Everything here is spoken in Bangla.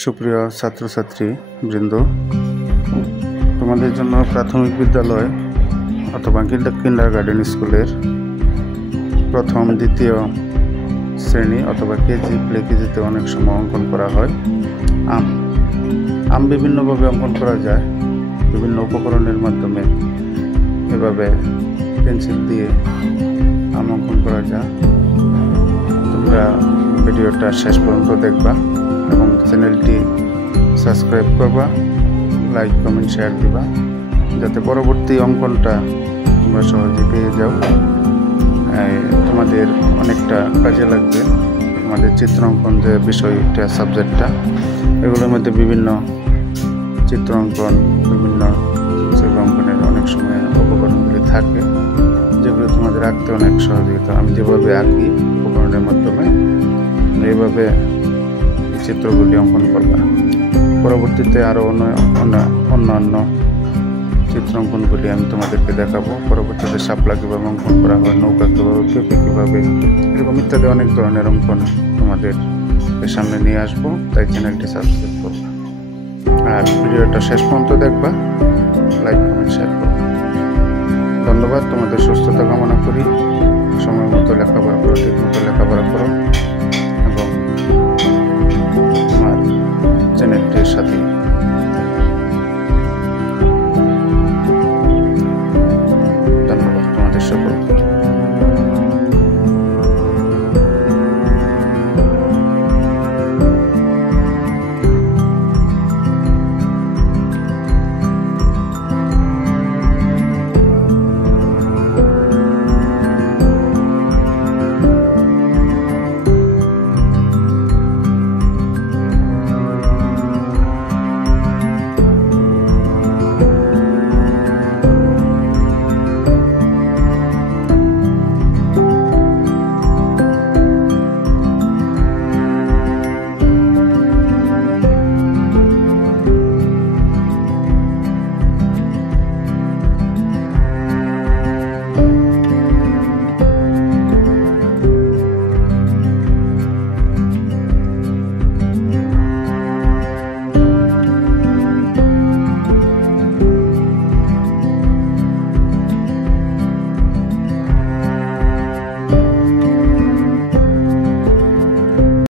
সুপ্রিয় ছাত্রছাত্রী বৃন্দ, তোমাদের জন্য প্রাথমিক বিদ্যালয় অথবা কিন্ডারগার্টেন স্কুলের প্রথম দ্বিতীয় শ্রেণী অথবা কেজি প্লে কেজিতে অনেক সময় অঙ্কন করা হয়। আম বিভিন্নভাবে অঙ্কন করা যায়, বিভিন্ন উপকরণের মাধ্যমে এভাবে পেন্সিল দিয়ে আম অঙ্কন করা যায়। তোমরা ভিডিওটা শেষ পর্যন্ত দেখবা এবং চ্যানেলটি সাবস্ক্রাইব করবা, লাইক কমেন্ট শেয়ার দিবা, যাতে পরবর্তী অঙ্কনটা তোমরা সহজে পেয়ে যাও। তোমাদের অনেকটা কাজে লাগবে। আমাদের চিত্রাঙ্কন যে বিষয়টা, সাবজেক্টটা, এগুলোর মধ্যে বিভিন্ন চিত্রাঙ্কন, বিভিন্ন ছবি অঙ্কনের অনেক সময় উপকরণগুলি থাকে, যেগুলো তোমাদের আঁকতে অনেক সহযোগিতা। আমি যেভাবে আঁকি উপকরণের মাধ্যমে, এইভাবে চিত্রগুলি অঙ্কন করবা। পরবর্তীতে আরও অন্যান্য চিত্রাঙ্কনগুলি আমি তোমাদেরকে দেখাবো। পরবর্তীতে শাপলা কীভাবে অঙ্কন করা হয়, নৌকা কীভাবে, পেঁপে কীভাবে, এরকম ইত্যাদি অনেক ধরনের অঙ্কন তোমাদের সামনে নিয়ে আসবো। তাই চ্যানেলটি সাবস্ক্রাইব করবা আর ভিডিওটা শেষ পর্যন্ত দেখবা, লাইক কমেন্ট শেয়ার করবা। ধন্যবাদ। তোমাদের সুস্থতা কামনা করি। সময় মতো লেখাপড়া করো, ঠিক মতো লেখাপড়া করো।